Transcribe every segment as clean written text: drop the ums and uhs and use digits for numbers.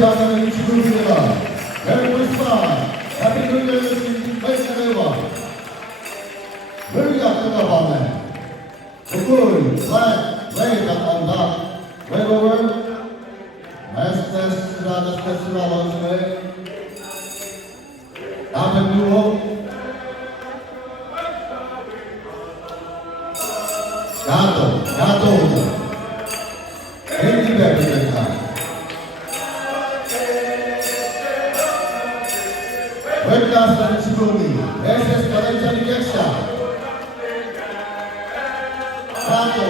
정치라는 지구입니다. 메리 크리스마스, 해피 뉴 이어, 웨이크레이버. Very good, Papa. The good, black, red, on top, red over. Last festival on the way. Up and new hope. Gato. Any better than that. Red glass and Chibuni. SS Collection Injection. Gato.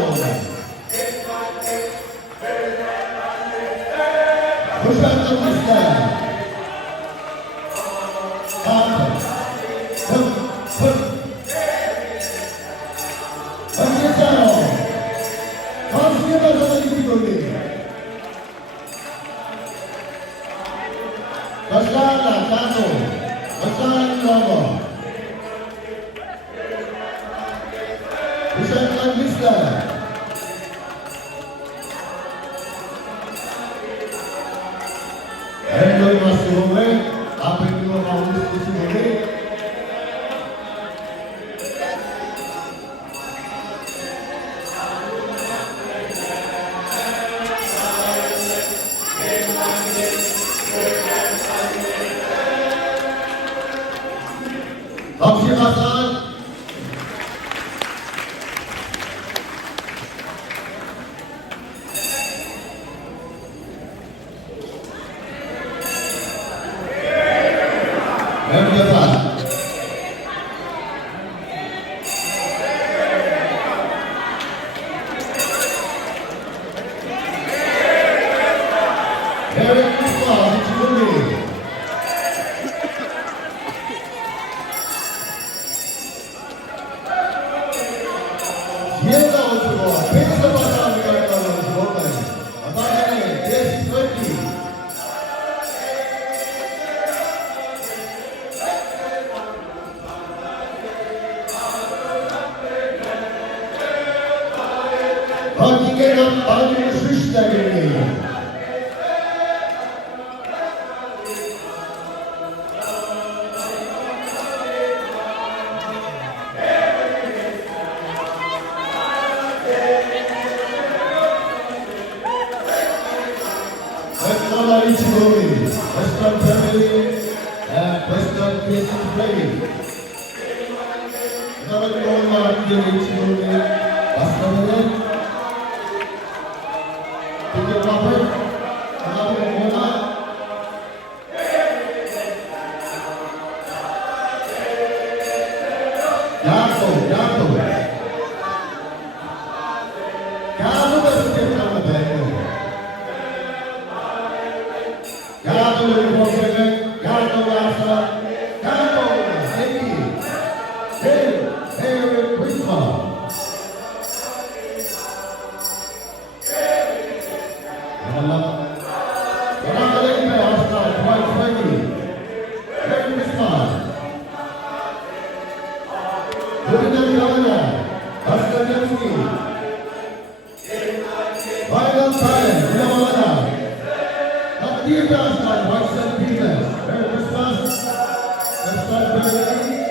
Push out the wristband. Western family and Western Christian family. Another one mark the Ichigumi, Pastor Peter Robert, another one. Final time, Dear Pastor, what's the business? Merry Christmas. Let's start